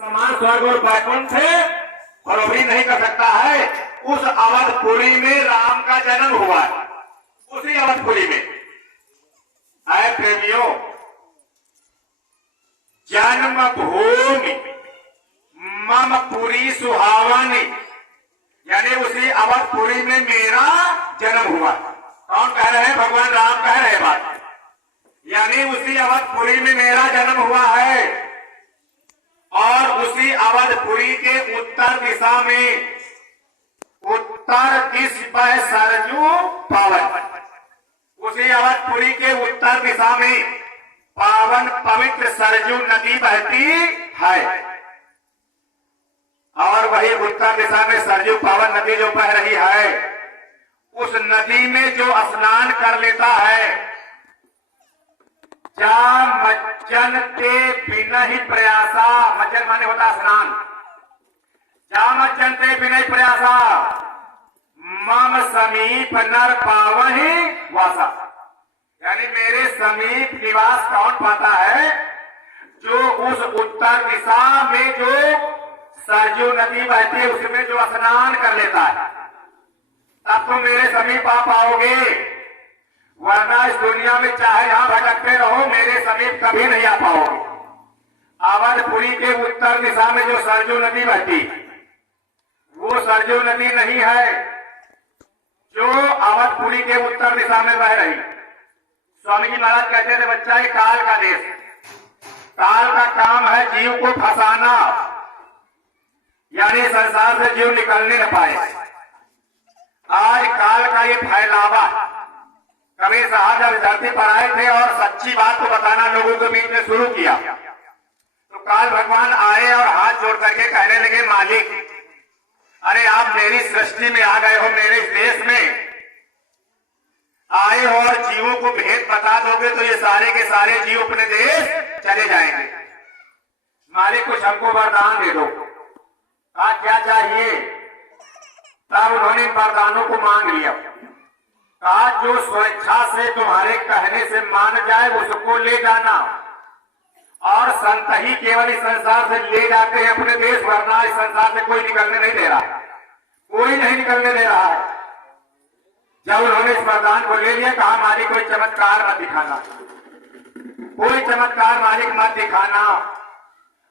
समान स्वर्ग और वैकुंठ से बराबरी नहीं कर सकता है। उस अवधपुरी में राम का जन्म हुआ है, उसी अवधपुरी में। है प्रेमियों, जन्म भूमि मम पुरी सुहावनी, यानी उसी अवधपुरी में मेरा जन्म हुआ। कौन कह रहे हैं? भगवान राम कह रहे बात। यानी उसी अवधपुरी में मेरा जन्म हुआ है और उसी अवधपुरी के उत्तर दिशा में उत्तर दिश पर सरजू पावन, उसी अवधपुरी के उत्तर दिशा में पावन पवित्र सरजू नदी बहती है। और वही उत्तर दिशा में सरजू पावन नदी जो बह रही है, उस नदी में जो स्नान कर लेता है, जा मज्जन ते बिना ही प्रयासा, मज्जन माने होता स्नान, जा मज्जन ते बिना ही प्रयासा मम समीप नर पावहि वासा, यानी मेरे समीप निवास कौन पाता है? जो उस उत्तर दिशा में जो सरजू नदी बहती है उसमें जो स्नान कर लेता है, तब तो मेरे समीप आ पाओगे। वरना इस दुनिया में चाहे यहां भटकते रहो, मेरे समीप कभी नहीं आ पाओगे। अवधपुरी के उत्तर दिशा में जो सरजू नदी बहती, वो सरजू नदी नहीं है जो अवधपुरी के उत्तर दिशा में बह रही। स्वामी जी महाराज कहते थे, बच्चा ये काल का देश, काल का काम है जीव को फंसाना, यानी संसार से जीव निकलने न पाए। आज काल का ये फैलावा, कबीर साहब जब धरती पर आए थे और सच्ची बात को बताना लोगों के बीच में शुरू किया, तो काल भगवान आए और हाथ जोड़ करके कहने लगे, मालिक अरे आप मेरी सृष्टि में आ गए हो, मेरे इस देश में आए हो और जीवों को भेद बता दोगे तो ये सारे के सारे जीव अपने देश चले जाएंगे। मालिक कुछ हमको वरदान दे दो। कहा क्या चाहिए? तब उन्होंने वरदानों को मांग लिया। कहा जो स्वेच्छा से तुम्हारे कहने से मान जाए उसको ले जाना, और संत ही केवल इस संसार से ले जाते हैं अपने देश, वरना इस संसार से कोई निकलने नहीं दे रहा, कोई नहीं निकलने दे रहा है। जब उन्होंने इस वरदान को ले लिया, कहा मालिक कोई चमत्कार मत दिखाना, कोई चमत्कार मालिक मत दिखाना।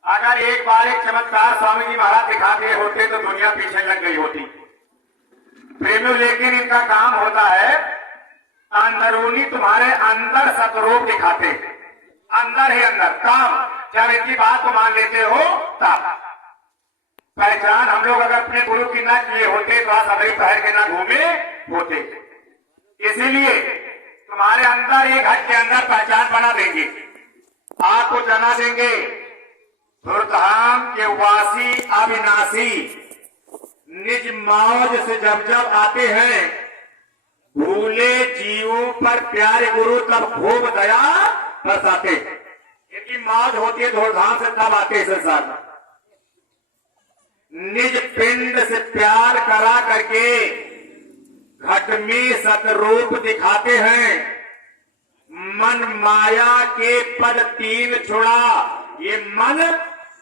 अगर एक बार एक चमत्कार स्वामी जी महाराज दिखा दिए होते तो दुनिया पीछे लग गई होती प्रेमियों। लेकिन इनका काम होता है अंदरूनी तुम्हारे अंदर सतरूप दिखाते, अंदर ही अंदर काम। जब इनकी बात को मान लेते हो तब पहचान हम लोग अगर अपने गुरु की ना किए होते तो आज सभी पहर के ना घूमे होते। इसीलिए तुम्हारे अंदर एक हट के अंदर पहचान बना देंगे, आपको जना देंगे। धुरधाम के वासी अविनाशी निज मौज से जब जब आते हैं, भूले जीवों पर प्यारे गुरु तब खूब दया बरसाते। इनकी मौज होती है धूमधाम से तब आते संसार में। निज पिंड से प्यार करा करके घट में सतरूप दिखाते हैं, मन माया के पद तीन छोड़ा। ये मन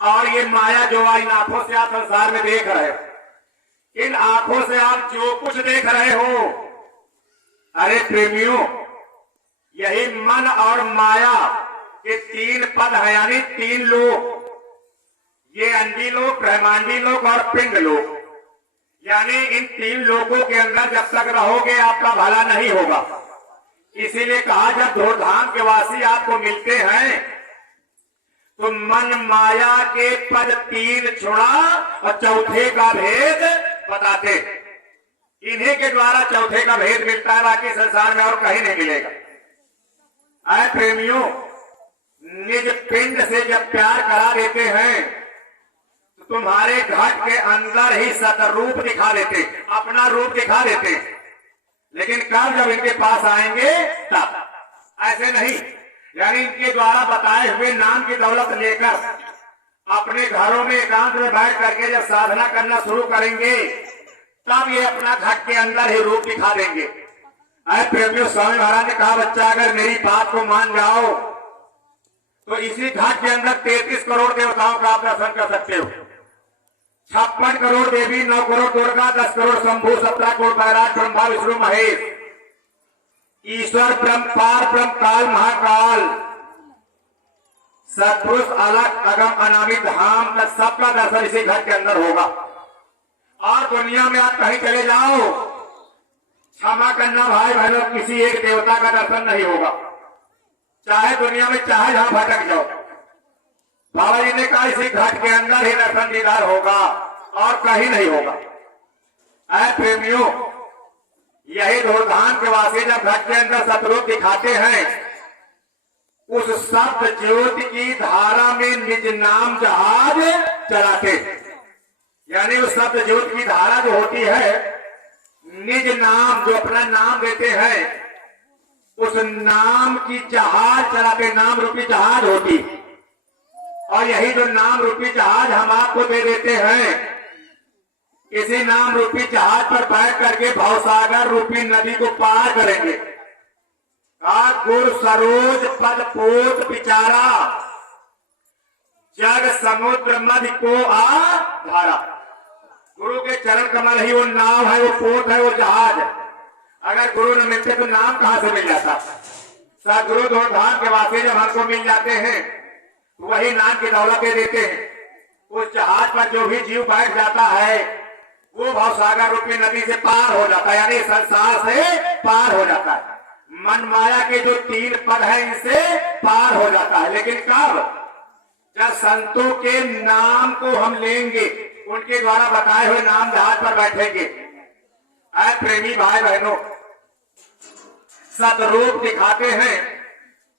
और ये माया जो इन आंखों से आप संसार में देख रहे हो, इन आंखों से आप जो कुछ देख रहे हो, अरे प्रेमियों यही मन और माया के तीन पद है, यानी तीन लोक, ये अंडी लोक, ब्रह्मांडी लोक और पिंड लोक। यानी इन तीन लोगों के अंदर जब तक रहोगे आपका भला नहीं होगा। इसीलिए कहा जब धूमधाम के वासी आपको मिलते हैं तो मन माया के पद तीन छोड़ा और चौथे का भेद बताते। इन्हीं के द्वारा चौथे का भेद मिलता है, बाकी संसार में और कहीं नहीं मिलेगा। ऐ प्रेमियों, निज पिंड से जब प्यार करा देते हैं तो तुम्हारे घट के अंदर ही सतरूप दिखा देते, अपना रूप दिखा देते। लेकिन कब जब इनके पास आएंगे तब, ऐसे नहीं। यानी इनके द्वारा बताए हुए नाम की दौलत लेकर अपने घरों में एकांत में बैठ करके जब साधना करना शुरू करेंगे तब ये अपना घट के अंदर ही रूप दिखा देंगे। अरे प्रेमियों, स्वामी महाराज ने कहा बच्चा अगर मेरी बात को मान जाओ तो इसी घाट के अंदर 33 करोड़ देवताओं का आप दर्शन कर सकते हो। 56 करोड़ देवी, 9 करोड़ दुर्गा, 10 करोड़ शंभु, 17 करोड़ बैराज, ब्रह्मा विष्णु महेश, ईश्वर ब्रह्म, पार ब्रह्म, काल महाकाल, सतपुरुष, अलग अगम अनामी धाम तक सबका दर्शन इसी घाट के अंदर होगा। और दुनिया में आप कहीं चले जाओ, क्षमा करना भाई बहनों, किसी एक देवता का दर्शन नहीं होगा, चाहे दुनिया में चाहे जहां भटक जाओ। बाबा जी ने कहा इसी घाट के अंदर ही दर्शन दीदार होगा और कहीं नहीं होगा। ऐ प्रेमियों, यही धूर्धाम के वासी जब घाट के अंदर सतरूप दिखाते हैं, उस सप्त ज्योति की धारा में निज नाम जहाज चलाते, यानी उस सप्त ज्योति की धारा जो होती है, निज नाम, जो अपना नाम देते हैं, उस नाम की जहाज चलाते, नाम रूपी जहाज होती। और यही जो नाम रूपी जहाज हम आपको दे देते हैं, इसी नाम रूपी जहाज पर बैठ करके भवसागर रूपी नदी को पार करेंगे। गुर सरोज पद पोत बिचारा, जग समुद्र मध्य को आ धारा। गुरु के चरण कमल ही वो नाव है, वो पोत है, वो जहाज। अगर गुरु न मिलते तो नाम कहां से मिल जाता। सदगुरु धूर्धाम के वासी जब हमको मिल जाते हैं, वही नाम की दौलत दे देते हैं। उस जहाज पर जो भी जीव बैठ जाता है, वो भवसागर रूपी नदी से पार हो जाता है, यानी संसार से पार हो जाता है। मन माया के जो 3 पद है, इनसे पार हो जाता है। लेकिन कब? जब संतों के नाम को हम लेंगे, उनके द्वारा बताए हुए नाम जहाज पर बैठेंगे। ऐ प्रेमी भाई बहनों, सतरूप दिखाते हैं,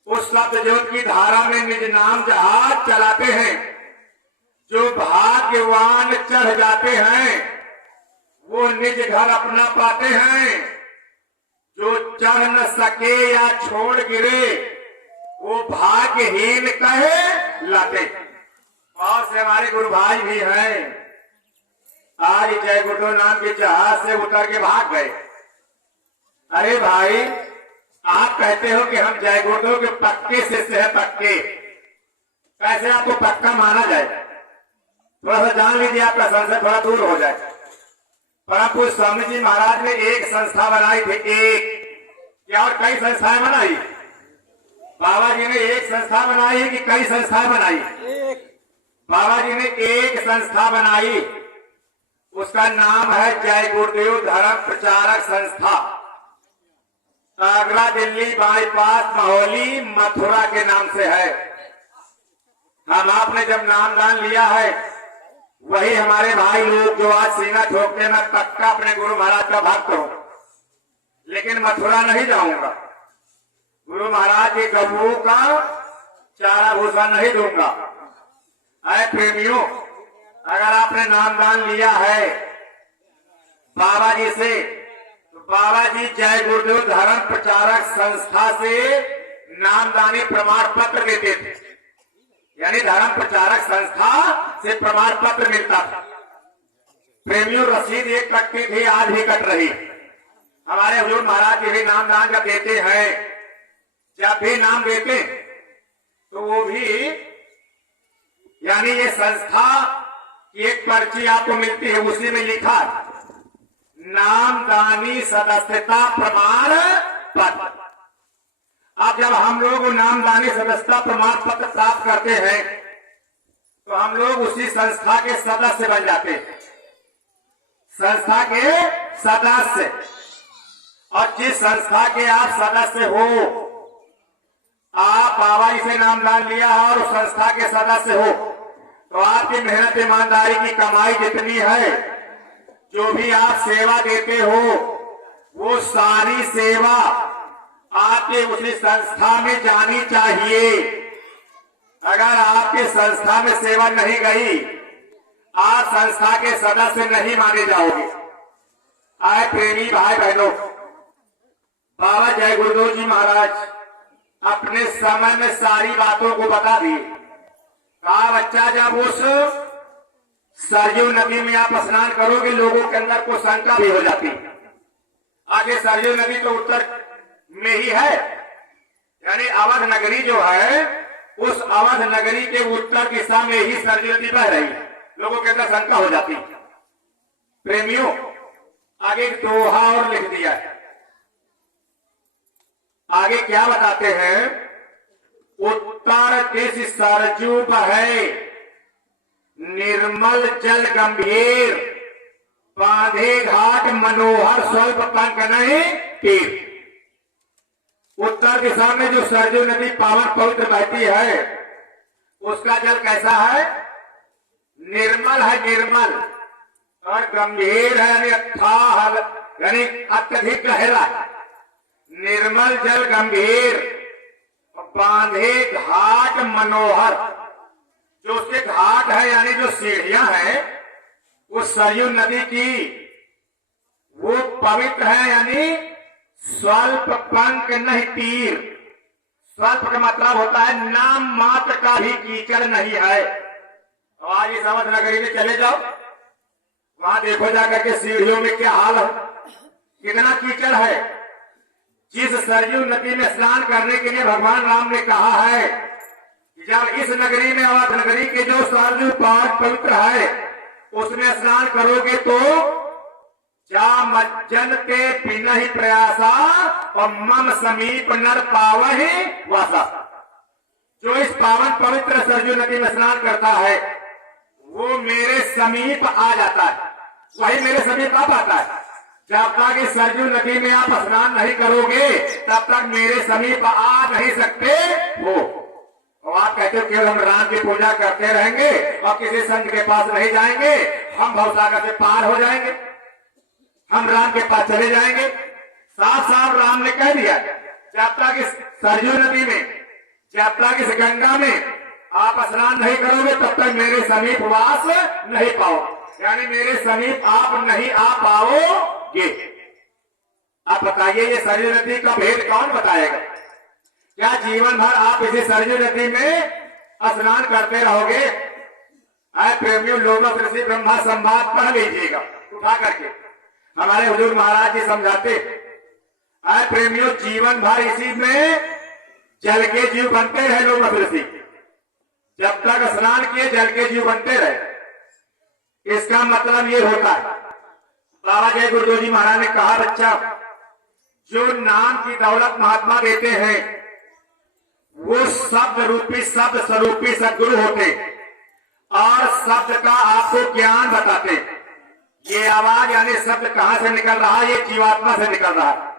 उस सतज्योत की धारा में निज नाम जहाज चलाते हैं। जो भाग्यवान चढ़ जाते हैं, वो निज घर अपना पाते हैं। जो चढ़ न सके या छोड़ गिरे, वो भाग्यहीन कहे लाते। और से हमारे गुरु भाई भी हैं, आज जय गुरुदेव नाम के जहाज से उतर के भाग गए। अरे भाई, आप कहते हो कि हम जय गुरुदेव के पक्के शिष्य है, पक्के। कैसे आपको पक्का माना जाए? थोड़ा सा जान लीजिए, आपका संशय थोड़ा दूर हो जाए। परम पूज्य स्वामी जी महाराज ने एक संस्था बनाई थी, एक या और कई संस्थाएं बनाई? बाबा जी ने एक संस्था बनाई कि कई संस्थाएं बनाई? बाबा जी ने एक संस्था बनाई, उसका नाम है जय गुरुदेव धर्म प्रचारक संस्था। आगरा दिल्ली बाईपास महोली मथुरा के नाम से है। हम आपने जब नामदान लिया है, वही हमारे भाई लोग जो आज सीना ठोकते, मैं पक्का अपने गुरु महाराज का भक्त हूं, लेकिन मथुरा नहीं जाऊंगा। गुरु महाराज के गबुओं का चारा भूसा नहीं दूंगा। ऐ प्रेमियों, अगर आपने नामदान लिया है बाबा जी से, तो बाबा जी जय गुरुदेव धर्म प्रचारक संस्था से नामदानी प्रमाण पत्र देते थे, यानी धर्म प्रचारक संस्था से प्रमाण पत्र मिलता था। प्रेमियों, रसीद एक कटती थी, आज भी कट रही। हमारे हुजूर महाराज जी भी नामदान जब देते हैं, जब भी नाम देते तो वो भी, यानी ये संस्था की एक पर्ची आपको मिलती है, उसी में लिखा नामदानी सदस्यता प्रमाण पत्र। अब जब हम लोग नामदानी सदस्यता प्रमाण पत्र प्राप्त करते हैं, तो हम लोग उसी संस्था के सदस्य बन जाते हैं, संस्था के सदस्य। और जिस संस्था के आप सदस्य हो, आप बाबा जी से नामदान लिया है और उस संस्था के सदस्य हो, तो आपकी मेहनत ईमानदारी की कमाई जितनी है, जो भी आप सेवा देते हो, वो सारी सेवा आपके उसी संस्था में जानी चाहिए। अगर आपके संस्था में सेवा नहीं गई, आप संस्था के सदस्य नहीं माने जाओगे। आए प्रेमी भाई बहनों, बाबा जय गुरुदेव जी महाराज अपने समय में सारी बातों को बता दिए। कहा बच्चा, जब उस सरयू नदी में आप स्नान करोगे, लोगों के अंदर को शंका भी हो जाती। आगे सरयू नदी तो उत्तर में ही है, यानी अवध नगरी जो है उस अवध नगरी के उत्तर दिशा में ही सरयू नदी बह रही है। लोगों के अंदर शंका हो जाती है। प्रेमियों, आगे एक दोहा और लिख दिया है। आगे क्या बताते हैं? उत्तर दिश सरयू बहे, निर्मल जल गंभीर, बांधे घाट मनोहर, स्वल्प पंख नहीं तीर। उत्तर दिशा में जो सरयू नदी पावन पवित्र बहती है, उसका जल कैसा है? निर्मल है, निर्मल, और गंभीर है, यानी अथाह, यानी अत्यधिक गहरा। निर्मल जल गंभीर, बांधे घाट मनोहर, जो उसके घाट है यानी जो सीढ़ियां हैं उस सरयू नदी की, वो पवित्र है, यानी स्वल्प पंख नहीं तीर। स्वल्प का मतलब होता है नाम मात्र का भी कीचड़ नहीं है। तो आज इस अवध नगरी में चले जाओ, वहां देखो जाकर के सीढ़ियों में क्या हाल है, कितना कीचड़ है। जिस सरयू नदी में स्नान करने के लिए भगवान राम ने कहा है कि जब इस नगरी में, अवध नगरी के जो सरयू पाक पवित्र है, उसमें स्नान करोगे तो जा मज्जनते बिना ही प्रयासा और मम समीप नर पावहि वासा। जो इस पावन पवित्र सरयू नदी में स्नान करता है वो मेरे समीप आ जाता है, वही मेरे समीप आ पाता है। जब तक इस सरयू नदी में आप स्नान नहीं करोगे तब तक मेरे समीप आ नहीं सकते हो। और आप कहते हो केवल हम राम की पूजा करते रहेंगे और किसी संत के पास नहीं जाएंगे, हम भवसागर से पार हो जाएंगे, हम राम के पास चले जाएंगे। साफ साफ राम ने कह दिया, जब तक इस सरयू नदी में, जब तक इस गंगा में आप स्नान नहीं करोगे तब तक मेरे समीप वास नहीं पाओ, यानी मेरे समीप आप नहीं आ पाओगे। आप बताइए ये सरयू नदी का भेद कौन बताएगा? क्या जीवन भर आप इसी सरयू नदी में स्नान करते रहोगे? आए प्रेमियों, लोमस ऋषि ब्रह्मा संवाद पढ़ लीजिएगा उठा करके, हमारे हुजूर महाराज जी समझाते। आए प्रेमियों, जीवन भर इसी में जल के जीव बनते रहे लोमस ऋषि, जब तक स्नान किए जल के जीव बनते रहे। इसका मतलब ये होता है, बाबा जय गुरुदेव जी महाराज ने कहा, बच्चा जो नाम की दौलत महात्मा देते हैं वो शब्द रूपी, शब्द स्वरूपी सदगुरु होते और शब्द का आपको ज्ञान बताते। ये आवाज यानी शब्द कहां से निकल रहा है? ये जीवात्मा से निकल रहा है।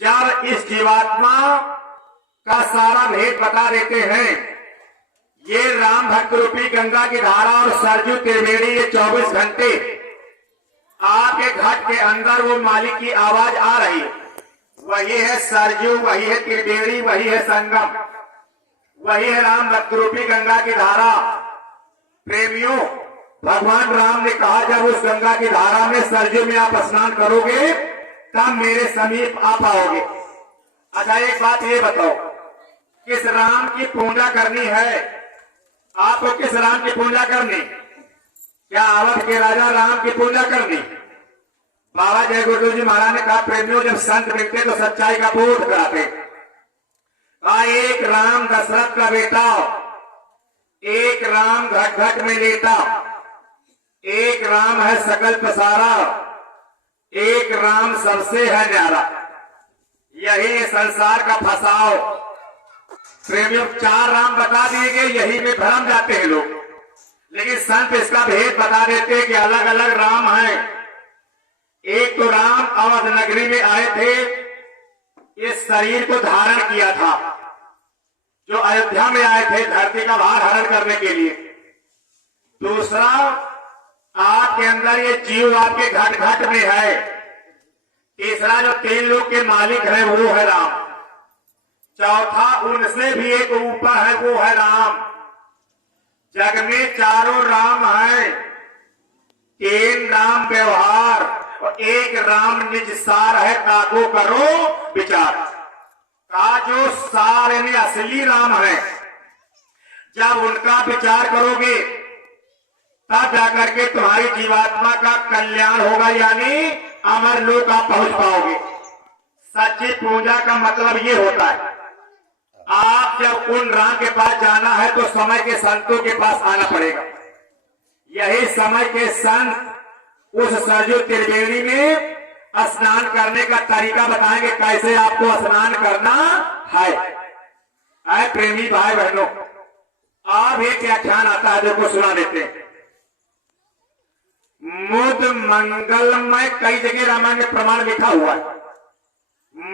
जब इस जीवात्मा का सारा भेद बता देते हैं, ये राम भक्त रूपी गंगा की धारा और सरयू त्रिवेणी, ये 24 घंटे आपके घट के अंदर वो मालिक की आवाज आ रही है। वही है सरयू, वही है त्रिवेणी, वही है संगम, वही है राम भक्त रूपी गंगा की धारा। प्रेमियों, भगवान राम ने कहा जब उस गंगा की धारा में, सरयू में आप स्नान करोगे तब मेरे समीप आ पाओगे। अच्छा एक बात ये बताओ, किस राम की पूजा करनी है आपको? किस राम की पूजा करनी? क्या अवध के राजा राम की पूजा करनी? बाबा जय गुरुदेव जी महाराज ने कहा, प्रेमियों जब संत मिलते तो सच्चाई का बोध कराते। एक राम दशरथ का बेटा, एक राम घट घट में लेटा, एक राम है सकल पसारा, एक राम सबसे है न्यारा। यही संसार का फसाव। प्रेमियों, 4 राम बता दिए गए, यही में भ्रम जाते हैं लोग, लेकिन संत इसका भेद बता देते हैं कि अलग अलग राम हैं। एक तो राम अवध नगरी में आए थे, इस शरीर को धारण किया था, जो अयोध्या में आए थे धरती का भार हरण करने के लिए। दूसरा, आपके अंदर ये जीव आपके घट घट में है। तीसरा, जो 3 लोग के मालिक है वो है राम। चौथा, उनसे भी एक ऊपर है, वो है राम। जग में 4 राम है, 3 राम व्यवहार और एक राम निज सार है, ताको करो विचार। का जो सार यानी असली राम है, जब उनका विचार करोगे तब जाकर के तुम्हारी जीवात्मा का कल्याण होगा, यानी अमर लोक आप पहुंच पाओगे। सच्ची पूजा का मतलब ये होता है। आप जब उन राम के पास जाना है तो समय के संतों के पास आना पड़ेगा। यही समय के संत उस सरजू त्रिवेणी में स्नान करने का तरीका बताएंगे, कैसे आपको स्नान करना है। प्रेमी भाई बहनों, अब एक व्याख्यान आता है, देखो सुना देते हैं। मुद मंगलमय, कई जगह रामायण में प्रमाण लिखा हुआ है।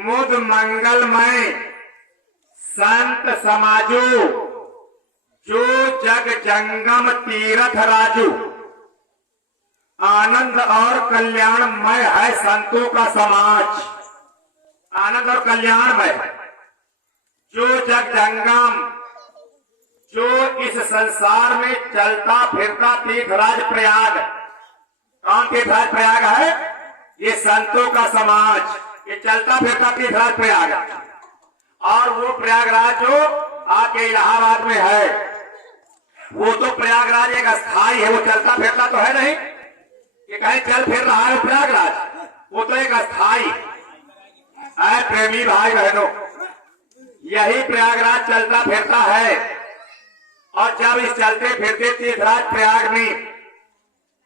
मुद मंगलमय संत समाजो, जो जग जंगम तीर्थ राजू, आनंद और कल्याणमय है संतों का समाज। आनंद और कल्याणमय, जो जग जंगम, जो इस संसार में चलता फिरता तीर्थराज प्रयाग। कौन तीर्थराज प्रयाग है? ये संतों का समाज, ये चलता फिरता तीर्थराज प्रयाग। और वो प्रयागराज जो आपके इलाहाबाद में है, वो तो प्रयागराज एक अस्थाई है, वो चलता फिरता तो है नहीं कि कहीं चल फिर रहा है प्रयागराज, वो तो एक अस्थाई है। प्रेमी भाई बहनों, यही प्रयागराज चलता फिरता है। और जब इस चलते फिरते तीर्थराज प्रयाग में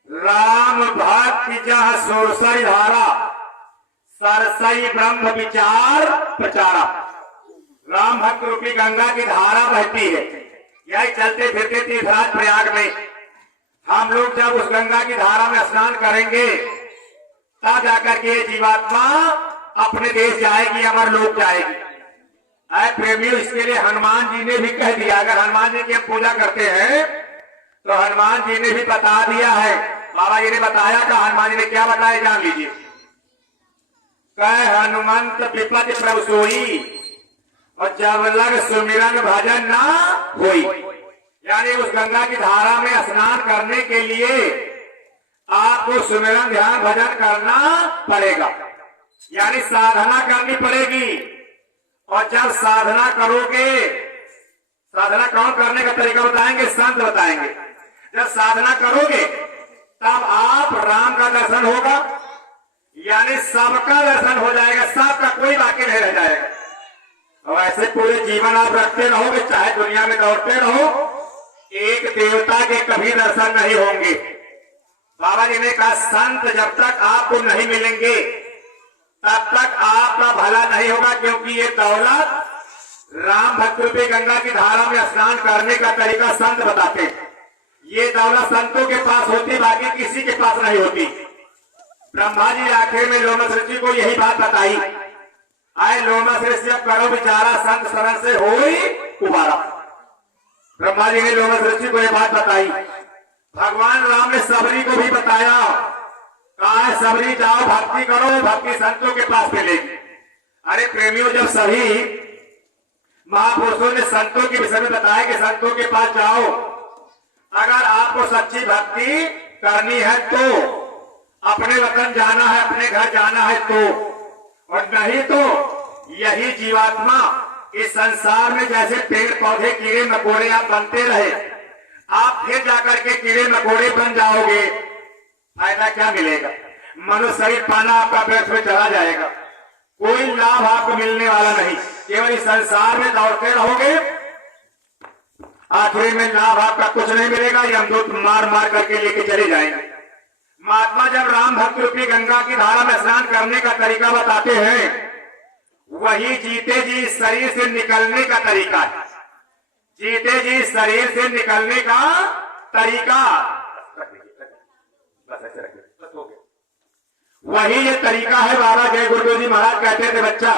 राम भक्त जह सुरसई धारा, सरसई ब्रह्म विचार प्रचारा। राम भक्त रूपी गंगा की धारा बहती है, यही चलते फिरते तीर्थराज प्रयाग में। हम लोग जब उस गंगा की धारा में स्नान करेंगे, तब जाकर के जीवात्मा अपने देश जाएगी, अमर लोक जाएगी। प्रेमियों, इसके लिए हनुमान जी ने भी कह दिया। अगर हनुमान जी की हम पूजा करते हैं तो हनुमान जी ने भी बता दिया है। बाबा जी ने बताया था, हनुमान जी ने क्या बताया जान लीजिए। कह हनुमंत विपद प्रभु सोई, और जब लग सुमिरन भजन ना होई। यानी उस गंगा की धारा में स्नान करने के लिए आपको सुमिरन ध्यान भजन करना पड़ेगा, यानी साधना करनी पड़ेगी। और जब साधना करोगे, साधना कौन करने का तरीका बताएंगे? संत बताएंगे। जब साधना करोगे तब आप राम का दर्शन होगा, यानी सबका दर्शन हो जाएगा, सबका कोई बाकी नहीं रह जाएगा। और ऐसे पूरे जीवन आप रखते रहोगे, चाहे दुनिया में दौड़ते रहो, एक देवता के कभी दर्शन नहीं होंगे। बाबा जी ने कहा, संत जब तक आपको नहीं मिलेंगे तब तक आपका भला नहीं होगा, क्योंकि ये दौलत राम भक्त रूपी गंगा की धारा में स्नान करने का तरीका संत बताते हैं। ये दौलत संतों के पास होती, बाकी किसी के पास नहीं होती। ब्रह्मा जी आखिर में लोमस ऋषि को यही बात बताई। आए लोमस ऋषि, अब करो विचारा, संत शरण से होई उबारा। ब्रह्मा जी ने लोमस ऋषि को यह बात बताई। भगवान राम ने सबरी को भी बताया, कहा सबरी जाओ भक्ति करो, भक्ति संतों के पास मिलेगी। अरे प्रेमियों, जब सभी महापुरुषों ने संतों के विषय में बताया कि संतों के पास जाओ, अगर आपको सच्ची भक्ति करनी है तो, अपने वतन जाना है, अपने घर जाना है तो, और नहीं तो यही जीवात्मा इस संसार में जैसे पेड़ पौधे कीड़े मकोड़े आप बनते रहे, आप फिर जाकर के कीड़े मकोड़े बन जाओगे, फायदा क्या मिलेगा? मनुष्य शरीर पाना आपका व्यर्थ में चला जाएगा, कोई लाभ आपको मिलने वाला नहीं। केवल इस संसार में दौड़ते रहोगे, आखिर में लाभ आपका कुछ नहीं मिलेगा, यमदूत मार मार करके लेके चले जाएंगे। महात्मा जब राम भक्त रूपी गंगा की धारा में स्नान करने का तरीका बताते हैं, वही जीते जी शरीर से निकलने का तरीका है। जीते जी शरीर से निकलने का तरीका, वही ये तरीका है। बाबा जय गुरुदेव जी महाराज कहते थे, बच्चा,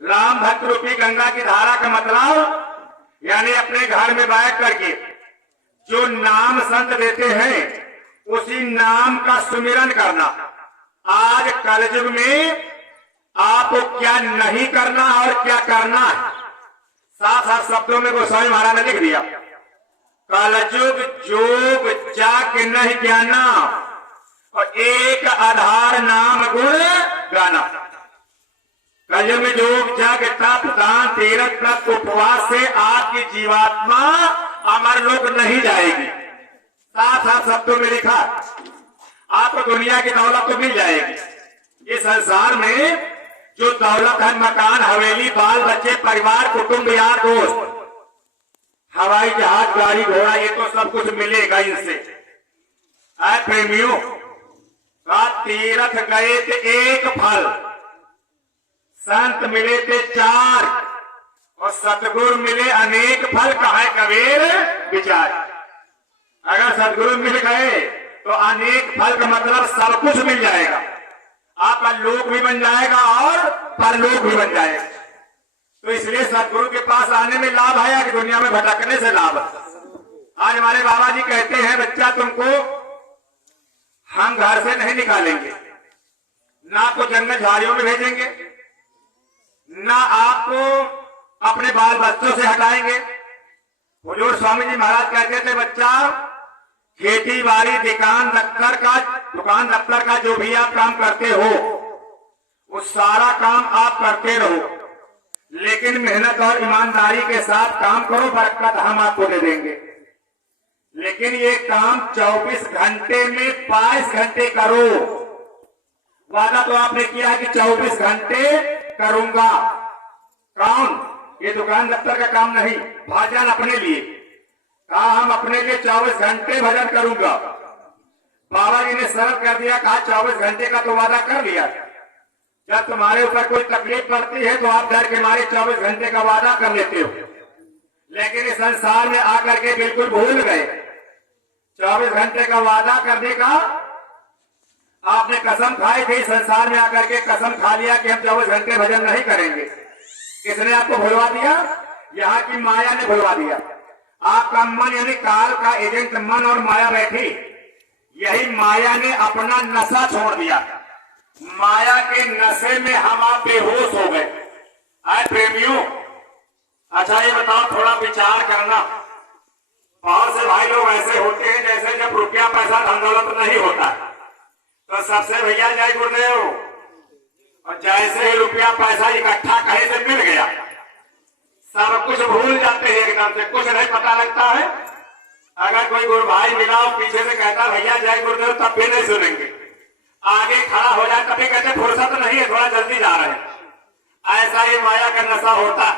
राम भक्त रूपी गंगा की धारा का मतलब यानी अपने घर में बैठ करके जो नाम संत देते हैं, उसी नाम का सुमिरन करना। आज कलयुग में आपको क्या नहीं करना और क्या करना है, साफ साफ शब्दों में गोस्वामी महाराज ने लिख दिया। कलयुग जोग जाग नहीं ज्ञाना, और एक आधार नाम गुण गाना। कलयुग में योग जग तप दान तीरथ व्रत उपवास से आपकी जीवात्मा अमर लोक नहीं जाएगी। साथ साथ शब्दों में लिखा, आपको दुनिया की दौलत तो मिल जाएगी। इस संसार में जो दौलत है, मकान, हवेली, बाल बच्चे, परिवार, कुटुंब, यार दोस्त, हवाई जहाज, गाड़ी घोड़ा, ये तो सब कुछ मिलेगा इनसे। ऐ प्रेमियों, का तीर्थ गए थे एक फल, संत मिले थे 4 और सतगुरु मिले अनेक फल। कहा कबीर विचार, अगर सतगुरु मिल गए तो अनेक फल का मतलब सब कुछ मिल जाएगा। आपका लोक भी बन जाएगा और परलोक भी बन जाएगा। तो इसलिए सतगुरु के पास आने में लाभ है कि दुनिया में भटकने से लाभ है। आज हमारे बाबा जी कहते हैं, बच्चा तुमको हम घर से नहीं निकालेंगे, ना आपको जंगल झाड़ियों में भेजेंगे, ना आपको अपने बाल बच्चों से हटाएंगे। हुजूर स्वामी जी महाराज कहते थे, बच्चा खेती बाड़ी, दुकान दफ्तर का जो भी आप काम करते हो, वो सारा काम आप करते रहो, लेकिन मेहनत और ईमानदारी के साथ काम करो, बरकत हम आपको दे देंगे। लेकिन ये काम 24 घंटे में 22 घंटे करो। वादा तो आपने किया है कि 24 घंटे करूंगा। कौन? ये दुकान दफ्तर का काम नहीं, भाजन अपने लिए कहा, हम अपने लिए 24 घंटे भजन करूंगा। बाबा जी ने सरल कर दिया, कहा 24 घंटे का तो वादा कर लिया। जब तुम्हारे ऊपर कोई तकलीफ पड़ती है तो आप डर के मारे 24 घंटे का वादा कर लेते हो, लेकिन इस संसार में आकर के बिल्कुल भूल गए। 24 घंटे का वादा करने का आपने कसम खाई थी, संसार में आकर के कसम खा लिया कि हम 24 घंटे भजन नहीं करेंगे। किसने आपको भुलवा दिया? यहाँ की माया ने भुलवा दिया। आपका मन यानी काल का एजेंट मन और माया बैठी, यही माया ने अपना नशा छोड़ दिया। माया के नशे में हम आप बेहोश हो गए। आए प्रेमियों, अच्छा ये बताओ, थोड़ा विचार करना। बहुत से भाई लोग ऐसे होते हैं जैसे जब रुपया पैसा धन दौलत नहीं होता तो सबसे भैया जय गुरुदेव, और जैसे ही रुपया पैसा इकट्ठा कहीं से मिल गया सब कुछ भूल जाते हैं, एकदम से कुछ नहीं पता लगता है। अगर कोई गुरु भाई मिला और पीछे से कहता भैया जय गुरुदेव, तब भी नहीं सुनेंगे। आगे खड़ा हो जाए तभी कहते फुर्सत नहीं है, थोड़ा जल्दी जा रहे हैं। ऐसा ही माया का नशा होता।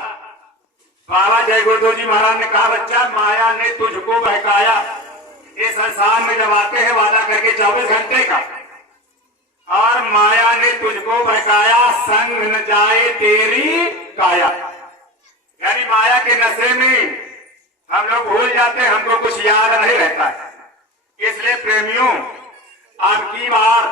बाबा जय गुरुदेव जी महाराज ने कहा, बच्चा माया ने तुझको बहकाया। इस संसार में जब आते हैं वादा करके 24 घंटे का, और माया ने तुझको बहकाया, संग न जाए तेरी काया। यानी माया के नशे में हम लोग भूल जाते हैं, हमको कुछ याद नहीं रहता है। इसलिए प्रेमियों, अब की बार